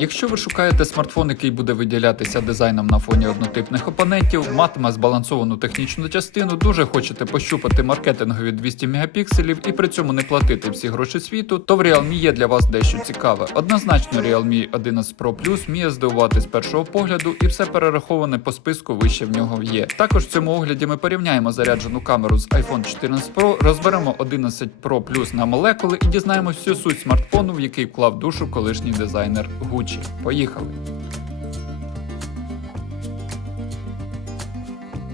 Якщо ви шукаєте смартфон, який буде виділятися дизайном на фоні однотипних опонентів, матиме збалансовану технічну частину, дуже хочете пощупати маркетингові 200 мегапікселів і при цьому не платити всі гроші світу, то в Realme є для вас дещо цікаве. Однозначно, Realme 11 Pro Plus вміє здивувати з першого погляду, і все перераховане по списку вище в нього є. Також в цьому огляді ми порівняємо заряджену камеру з iPhone 14 Pro, розберемо 11 Pro Plus на молекули і дізнаємось всю суть смартфону, в який вклав душу колишній дизайнер Gucci. Поїхали!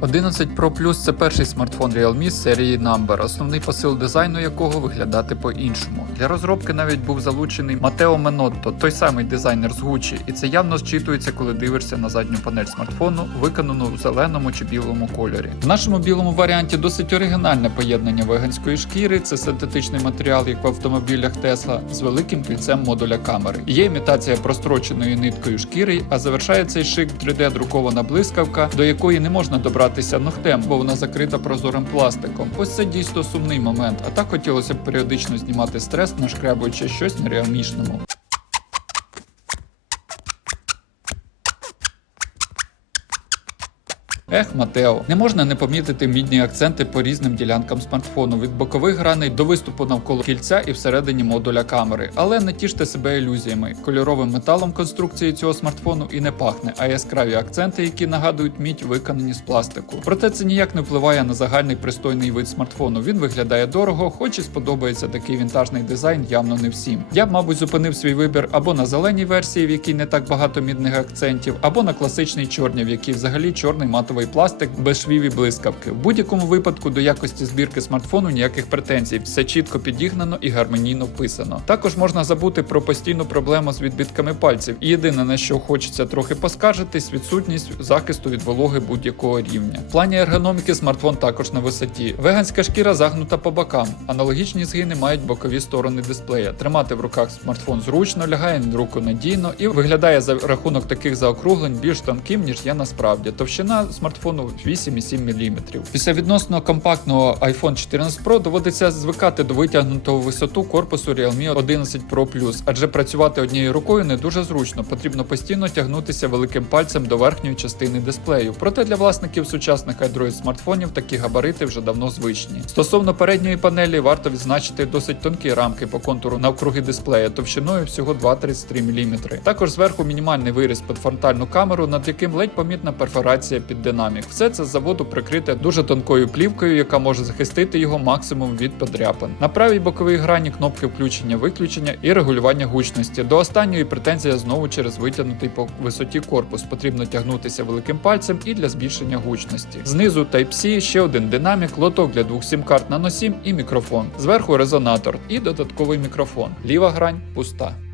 11 Pro Plus це перший смартфон Realme з серії Number, основний посил дизайну якого виглядати по-іншому. Для розробки навіть був залучений Матео Менотто, той самий дизайнер з Gucci, і це явно зчитується, коли дивишся на задню панель смартфону, виконану в зеленому чи білому кольорі. В нашому білому варіанті досить оригінальне поєднання веганської шкіри, це синтетичний матеріал, як в автомобілях Tesla, з великим кільцем модуля камери. Є імітація простроченої ниткою шкіри, а завершає цей шик 3D друкована блискавка, до якої не можна добратися ногтем, бо вона закрита прозорим пластиком. Ось це дійсно сумний момент. А так хотілося б періодично знімати стрес, нашкрябуючи щось нереалмішному. Ех, Матео, не можна не помітити мідні акценти по різним ділянкам смартфону від бокових граней до виступу навколо кільця і всередині модуля камери. Але не тіште себе ілюзіями. Кольоровим металом конструкції цього смартфону і не пахне, а яскраві акценти, які нагадують мідь, виконані з пластику. Проте це ніяк не впливає на загальний пристойний вид смартфону. Він виглядає дорого, хоч і сподобається такий вінтажний дизайн явно не всім. Я б, мабуть, зупинив свій вибір або на зеленій версії, в якій не так багато мідних акцентів, або на класичній чорній, в якій взагалі чорний матовий пластик без швів і блискавки. В будь-якому випадку до якості збірки смартфону ніяких претензій, все чітко підігнано і гармонійно вписано. Також можна забути про постійну проблему з відбитками пальців. І єдине на що хочеться трохи поскаржитись, відсутність захисту від вологи будь-якого рівня. В плані ергономіки смартфон також на висоті. Веганська шкіра загнута по бокам. Аналогічні згини мають бокові сторони дисплея. Тримати в руках смартфон зручно, лягає на руку надійно і виглядає за рахунок таких заокруглень більш тонким, ніж є насправді. Товщина смартфону 8,7 мм. Після відносно компактного iPhone 14 Pro доводиться звикати до витягнутого висоту корпусу Realme 11 Pro Plus, адже працювати однією рукою не дуже зручно. Потрібно постійно тягнутися великим пальцем до верхньої частини дисплею. Проте для власників сучасних Android смартфонів такі габарити вже давно звичні. Стосовно передньої панелі, варто відзначити досить тонкі рамки по контуру навкруги дисплея товщиною всього 2,33 мм. Також зверху мінімальний виріз під фронтальну камеру, над яким ледь помітна перфорація під динамік. Все це заводу прикрите дуже тонкою плівкою, яка може захистити його максимум від подряпин. На правій боковій грані кнопки включення-виключення і регулювання гучності. До останньої претензія знову через витягнутий по висоті корпус. Потрібно тягнутися великим пальцем і для збільшення гучності. Знизу Type-C, ще один динамік, лоток для двох сім-карт Nano 7 і мікрофон. Зверху резонатор і додатковий мікрофон. Ліва грань пуста.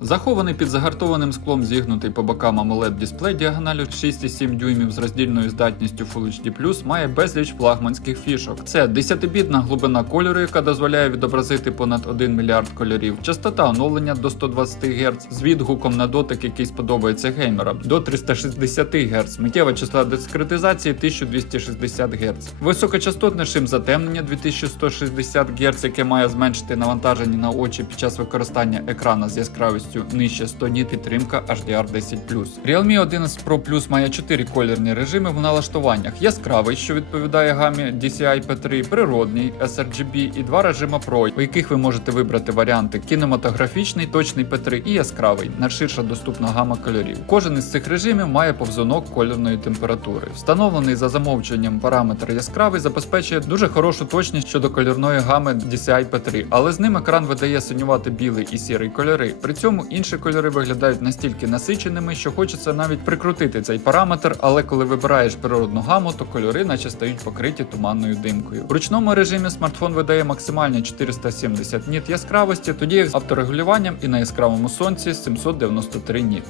Захований під загартованим склом зігнутий по бокам AMOLED дисплей діагоналю 6,7 дюймів з роздільною здатністю Full HD+, має безліч флагманських фішок. Це 10-бітна глибина кольору, яка дозволяє відобразити понад 1 мільярд кольорів, частота оновлення до 120 Гц з відгуком на дотик, який сподобається геймерам, до 360 Гц, миттєва частота дискретизації 1260 Гц, високочастотне шим затемнення 2160 Гц, яке має зменшити навантаження на очі під час використання екрана з яскравістю нижче 100 ніт підтримка HDR10+. Realme 11 Pro Plus має 4 колірні режими в налаштуваннях: яскравий, що відповідає гамі DCI P3, природний sRGB і два режима Pro, у яких ви можете вибрати варіанти кінематографічний, точний P3 і яскравий, найширша доступна гама кольорів. Кожен із цих режимів має повзунок кольорної температури. Встановлений за замовченням параметр яскравий забезпечує дуже хорошу точність щодо кольорної гами DCI P3, але з ним екран видає синювати білий і сірий кольори. При цьому інші кольори виглядають настільки насиченими, що хочеться навіть прикрутити цей параметр, але коли вибираєш природну гаму, то кольори наче стають покриті туманною димкою. В ручному режимі смартфон видає максимальні 470 ніт яскравості, тоді як з авторегулюванням і на яскравому сонці 793 ніт.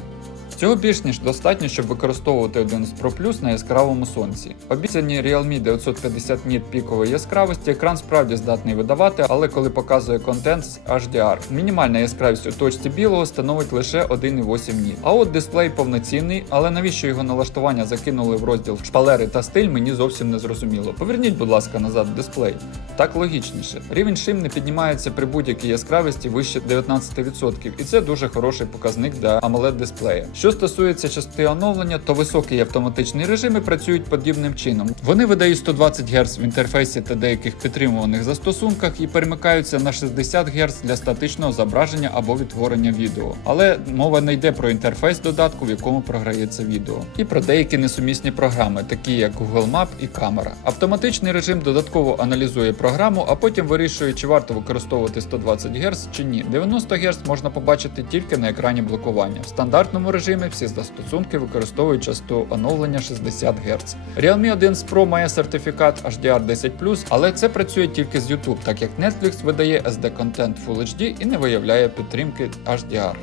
Цього більш ніж достатньо, щоб використовувати 11 Pro Plus на яскравому сонці. Обіцяні Realme 950 ніт пікової яскравості екран справді здатний видавати, але коли показує контент з HDR. Мінімальна яскравість у точці білого становить лише 1,8 ніт. А от дисплей повноцінний, але навіщо його налаштування закинули в розділ шпалери та стиль, мені зовсім не зрозуміло. Поверніть, будь ласка, назад дисплей. Так логічніше. Рівень шим не піднімається при будь-якій яскравості вище 19%, і це дуже хороший показник для amoled дисплея. Що стосується частоти оновлення, то високі автоматичні режими працюють подібним чином. Вони видають 120 Гц в інтерфейсі та деяких підтримуваних застосунках і перемикаються на 60 Гц для статичного зображення або відтворення відео. Але мова не йде про інтерфейс додатку, в якому програється відео, і про деякі несумісні програми, такі як Google Map і камера. Автоматичний режим додатково аналізує програму, а потім вирішує, чи варто використовувати 120 Гц чи ні. 90 Гц можна побачити тільки на екрані блокування. В стандартному режимі всі застосунки використовують частоту оновлення 60 Гц. Realme 1 Pro має сертифікат HDR10+, але це працює тільки з YouTube, так як Netflix видає SD контент Full HD і не виявляє підтримки HDR.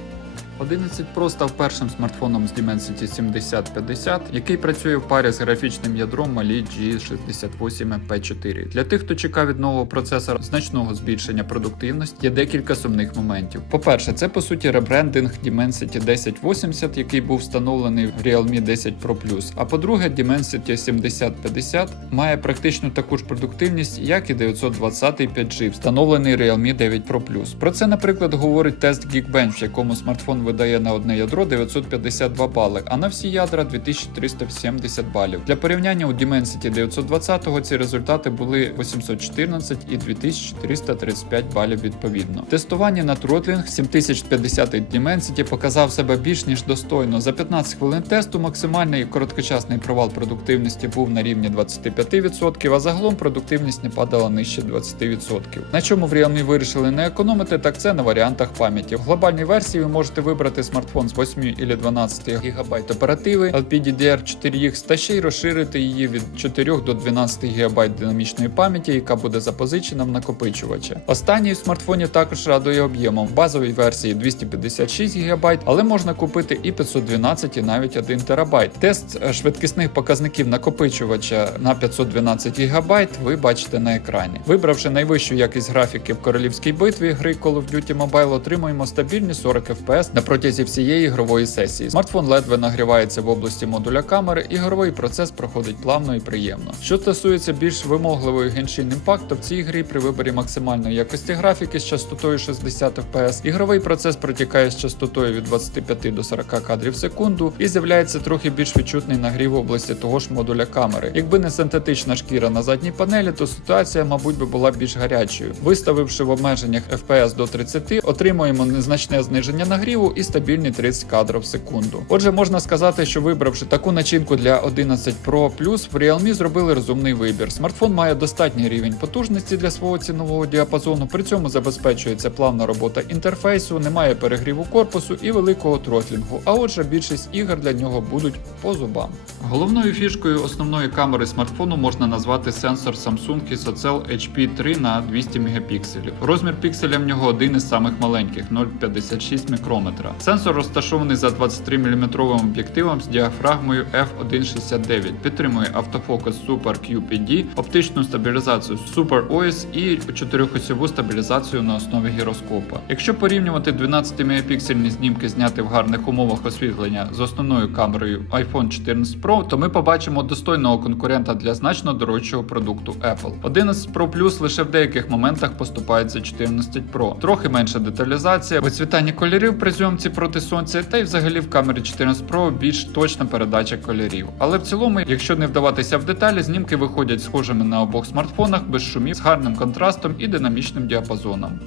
11 Pro став першим смартфоном з Dimensity 7050, який працює в парі з графічним ядром Mali G68MP4. Для тих, хто чекав від нового процесора значного збільшення продуктивності, є декілька сумних моментів. По-перше, це по суті ребрендинг Dimensity 1080, який був встановлений в Realme 10 Pro Plus. А по-друге, Dimensity 7050 має практично таку ж продуктивність, як і 920 5G, встановлений Realme 9 Pro Plus. Про це, наприклад, говорить тест Geekbench, в якому смартфон видає на одне ядро 952 бали, а на всі ядра 2370 балів. Для порівняння у Dimensity 920 ці результати були 814 і 2435 балів відповідно. Тестування на Throttling 7050 Dimensity показав себе більш ніж достойно. За 15 хвилин тесту максимальний короткочасний провал продуктивності був на рівні 25%, а загалом продуктивність не падала нижче 20%. На чому в Realme вирішили не економити, так це на варіантах пам'яті. В глобальній версії ви можете вибрати смартфон з 8 або 12 ГБ оперативи LPDDR4X та ще й розширити її від 4 до 12 ГБ динамічної пам'яті, яка буде запозичена в накопичувача. Останній в смартфоні також радує об'ємом. В базовій версії 256 ГБ, але можна купити і 512 і навіть 1 ТБ. Тест е, швидкісних показників накопичувача на 512 ГБ ви бачите на екрані. Вибравши найвищу якість графіки в королівській битві гри Call of Duty Mobile, отримуємо стабільні 40 FPS на протязі всієї ігрової сесії. Смартфон ледве нагрівається в області модуля камери, ігровий процес проходить плавно і приємно. Що стосується більш вимогливої Genshin Impact, то в цій грі при виборі максимальної якості графіки з частотою 60 FPS, ігровий процес протікає з частотою від 25 до 40 кадрів в секунду і з'являється трохи більш відчутний нагрів в області того ж модуля камери. Якби не синтетична шкіра на задній панелі, то ситуація, мабуть, би була більш гарячою. Виставивши в обмеженнях FPS до 30, отримуємо незначне зниження нагріву і стабільні 30 кадрів в секунду. Отже, можна сказати, що вибравши таку начинку для 11 Pro Plus, в Realme зробили розумний вибір. Смартфон має достатній рівень потужності для свого цінового діапазону, при цьому забезпечується плавна робота інтерфейсу, немає перегріву корпусу і великого тротлінгу. А отже, більшість ігор для нього будуть по зубам. Головною фішкою основної камери смартфону можна назвати сенсор Samsung ISOCELL HP3 на 200 мегапікселів. Розмір пікселя в нього один із самих маленьких 0,56 мікрометра. Сенсор розташований за 23 мм об'єктивом з діафрагмою f1.69, підтримує автофокус Super QPD, оптичну стабілізацію Super OIS і чотирьохосьову стабілізацію на основі гіроскопа. Якщо порівнювати 12-мегапіксельні знімки, зняти в гарних умовах освітлення з основною камерою iPhone 14 Pro, то ми побачимо достойного конкурента для значно дорожчого продукту Apple. 11 Pro Plus лише в деяких моментах поступається 14 Pro. Трохи менша деталізація, вицвітання кольорів при зйомці проти сонця, та й взагалі в камері 14 Pro більш точна передача кольорів. Але в цілому, якщо не вдаватися в деталі, знімки виходять схожими на обох смартфонах без шумів, з гарним контрастом і динамічним діапазоном.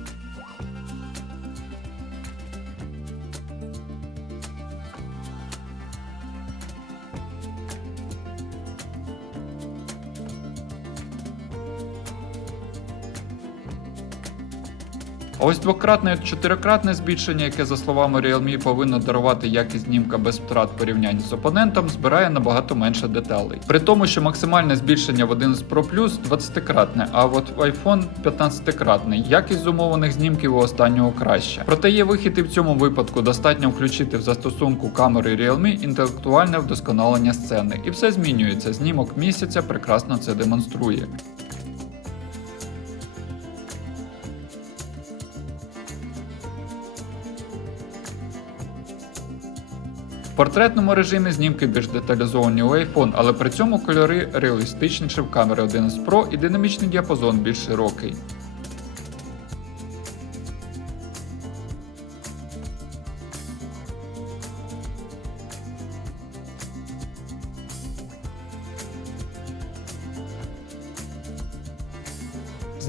Ось двократне і чотирикратне збільшення, яке за словами Realme повинно дарувати якість знімка без втрат в порівнянні з опонентом, збирає набагато менше деталей. При тому, що максимальне збільшення в 11 Pro Plus 20-кратне, а от в iPhone 15-кратний. Якість зумовлених знімків у останнього краща. Проте є вихід і в цьому випадку достатньо включити в застосунку камери Realme інтелектуальне вдосконалення сцени, і все змінюється. Знімок місяця прекрасно це демонструє. В портретному режимі знімки більш деталізовані у iPhone, але при цьому кольори реалістичніші в камери 11 Pro і динамічний діапазон більш широкий.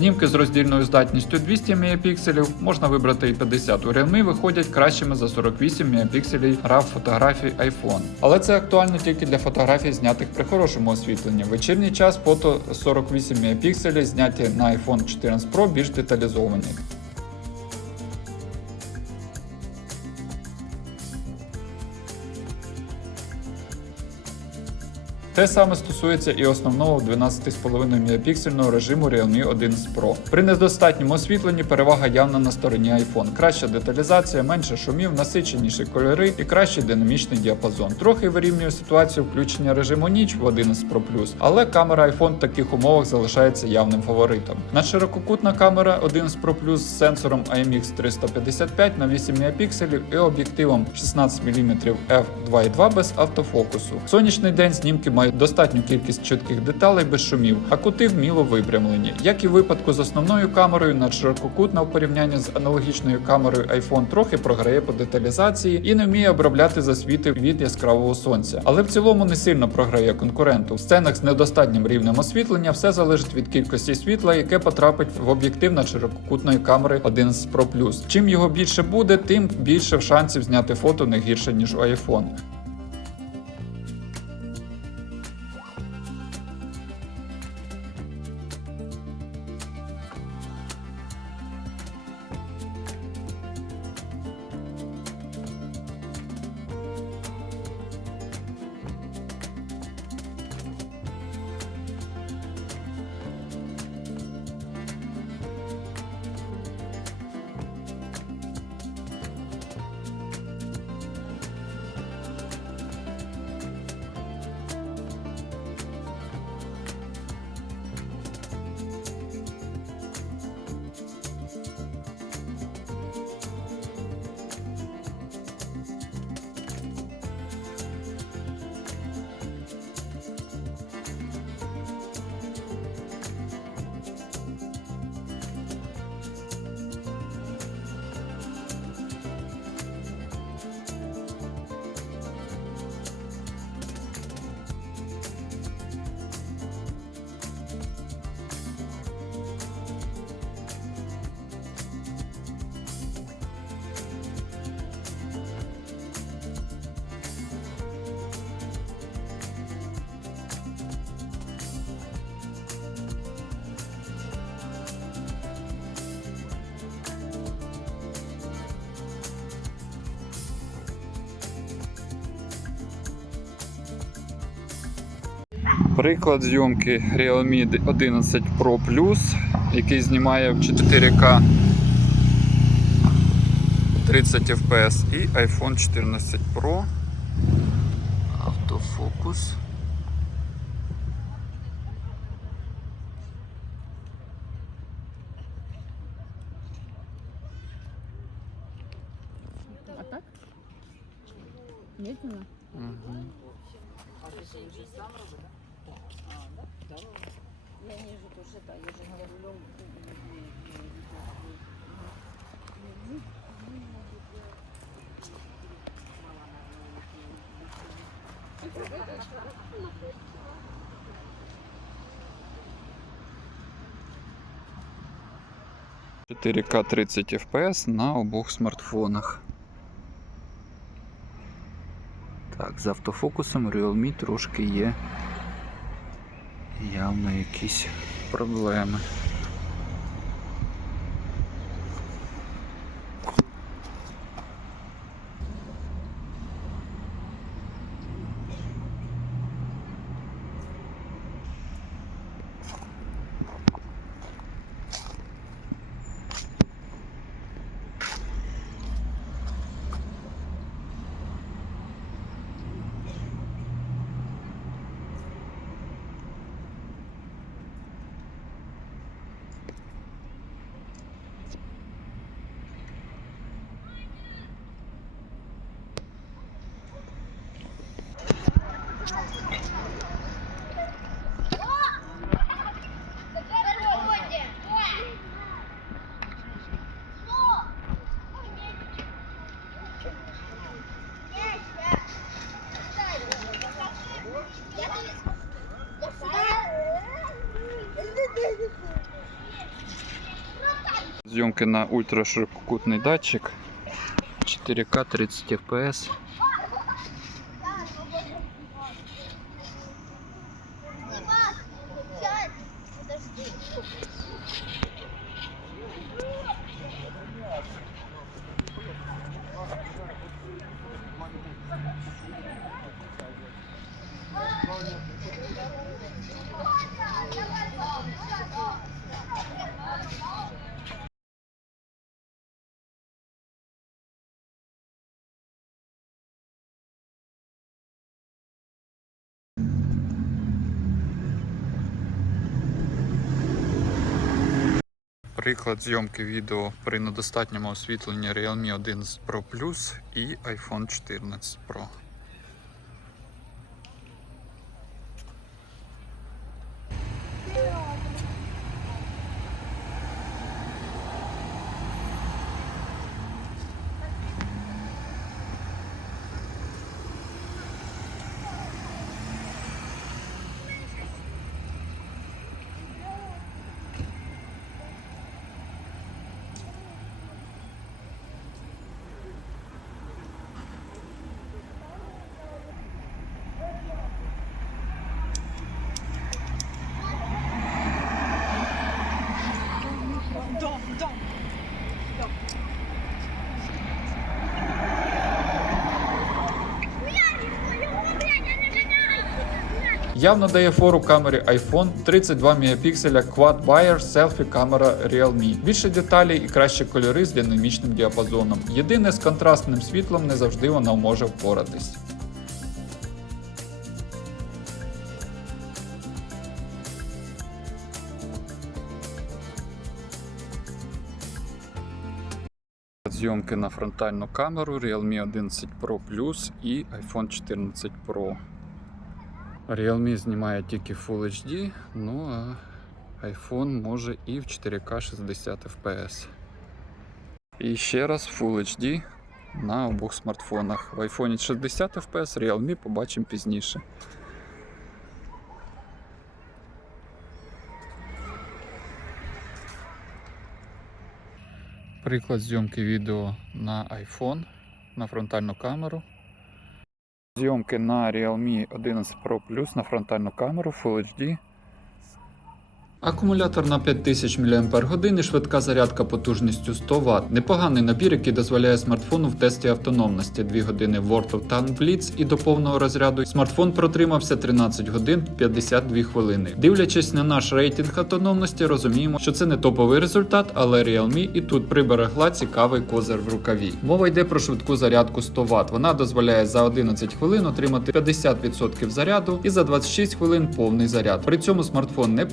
Знімки з роздільною здатністю 200 Мп можна вибрати і 50. У Realme виходять кращими за 48 Мп RAW фотографій iPhone. Але це актуально тільки для фотографій, знятих при хорошому освітленні. Вечірній час фото 48 Мп зняті на iPhone 14 Pro більш деталізовані. Те саме стосується і основного 12,5 мегапіксельного режиму Realme 11 Pro. При недостатньому освітленні перевага явна на стороні iPhone. Краща деталізація, менше шумів, насиченіші кольори і кращий динамічний діапазон. Трохи вирівнює ситуацію включення режиму ніч в 11 Pro Plus, але камера iPhone в таких умовах залишається явним фаворитом. Надширококутна камера 11 Pro Plus з сенсором IMX 355 на 8 мегапікселів і об'єктивом 16 мм f2.2 без автофокусу. Сонячний день знімки мають достатню кількість чітких деталей без шумів, а кути вміло випрямлені. Як і в випадку з основною камерою, надширококутна в порівнянні з аналогічною камерою iPhone трохи програє по деталізації і не вміє обробляти засвіти від яскравого сонця. Але в цілому не сильно програє конкуренту. В сценах з недостатнім рівнем освітлення все залежить від кількості світла, яке потрапить в об'єктив надширококутної камери 11 Pro Plus. Чим його більше буде, тим більше шансів зняти фото не гірше ніж у iPhone. Приклад зйомки Realme 11 Pro Plus, який знімає в 4К 30 FPS і iPhone 14 Pro. Автофокус. А так? Медленно? Я не же тоже, да, я же за рулем. — 4К 30 FPS на обох смартфонах. Так, з автофокусом Realme трошки є явно якісь проблеми. Зйомки на ультраширококутний датчик. 4К 30 FPS. Приклад зйомки відео при недостатньому освітленні Realme 11 Pro Plus і iPhone 14 Pro. Явно дає фору камері iPhone 32 Мп Quad Buyer селфі камера Realme. Більше деталей і кращі кольори з динамічним діапазоном. Єдине з контрастним світлом не завжди вона може впоратись. Зйомки на фронтальну камеру Realme 11 Pro Plus і iPhone 14 Pro. Realme знімає тільки Full HD, ну а iPhone може і в 4К 60 FPS. І ще раз Full HD на обох смартфонах. В iPhone 60 FPS, Realme побачимо пізніше. Приклад зйомки відео на iPhone на фронтальну камеру. Зйомки на Realme 11 Pro Plus на фронтальну камеру Full HD. Акумулятор на 5000 мАч швидка зарядка потужністю 100 Вт. Непоганий набір, який дозволяє смартфону в тесті автономності 2 години World Tank Blitz і до повного розряду смартфон протримався 13 годин 52 хвилини. Дивлячись на наш рейтинг автономності, розуміємо, що це не топовий результат, але Realme і тут приберегла цікавий козир в рукаві. Мова йде про швидку зарядку 100 Вт. Вона дозволяє за 11 хвилин отримати 50% заряду і за 26 хвилин повний заряд. При цьому смартфон не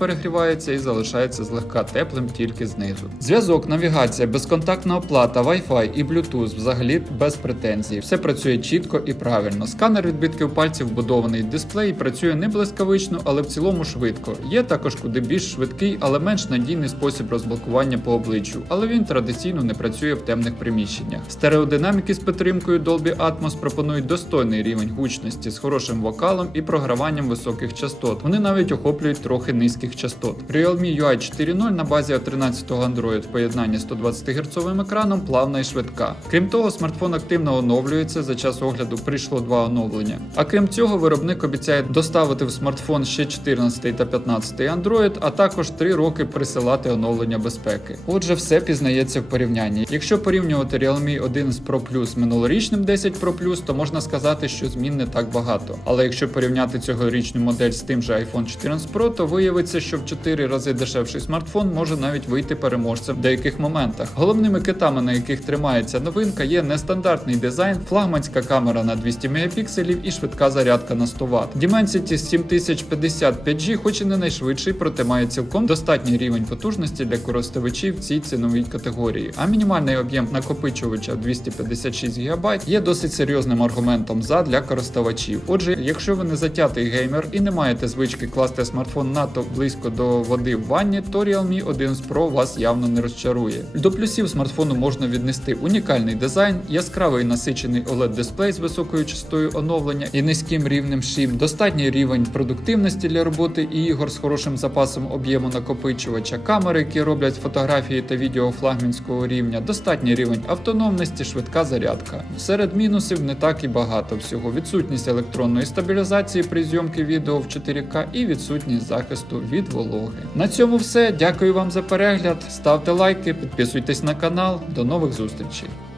перегрівається і залишається злегка теплим тільки знизу. Зв'язок, навігація, безконтактна оплата, Wi-Fi і Bluetooth взагалі без претензій. Все працює чітко і правильно. Сканер відбитків пальців вбудований в дисплей, працює не блискавично, але в цілому швидко. Є також куди більш швидкий, але менш надійний спосіб розблокування по обличчю, але він традиційно не працює в темних приміщеннях. Стереодинаміки з підтримкою Dolby Atmos пропонують достойний рівень гучності з хорошим вокалом і програванням високих частот. Вони навіть охоплюють трохи низьких частот. Realme UI 4.0 на базі 13-го Android в поєднанні з 120 Гц екраном плавна і швидка. Крім того, смартфон активно оновлюється. За час огляду прийшло два оновлення. А крім цього, виробник обіцяє доставити в смартфон ще 14 та 15 Android, а також 3 роки присилати оновлення безпеки. Отже, все пізнається в порівнянні. Якщо порівнювати Realme 11 Pro Plus з минулорічним 10 Pro Plus, то можна сказати, що змін не так багато. Але якщо порівняти цьогорічну модель з тим же iPhone 14 Pro, то виявиться, що в 4 рази дешевший смартфон може навіть вийти переможцем в деяких моментах. Головними китами, на яких тримається новинка, є нестандартний дизайн, флагманська камера на 200 Мп і швидка зарядка на 100 Вт. Dimensity 7050 5G, хоч і не найшвидший, проте має цілком достатній рівень потужності для користувачів в цій ціновій категорії. А мінімальний об'єм накопичувача 256 ГБ є досить серйозним аргументом за для користувачів. Отже, якщо ви не затятий геймер і не маєте звички класти смартфон надто близько до води в ванні, то Realme 11 Pro вас явно не розчарує. До плюсів смартфону можна віднести унікальний дизайн, яскравий насичений oled дисплей з високою частотою оновлення і низьким рівнем шим, достатній рівень продуктивності для роботи і ігор з хорошим запасом об'єму накопичувача, камери, які роблять фотографії та відео флагманського рівня, достатній рівень автономності, швидка зарядка. Серед мінусів не так і багато всього: відсутність електронної стабілізації при зйомці відео в 4К і відсутність захисту від вологи. На цьому все. Дякую вам за перегляд. Ставте лайки, підписуйтесь на канал. До нових зустрічей.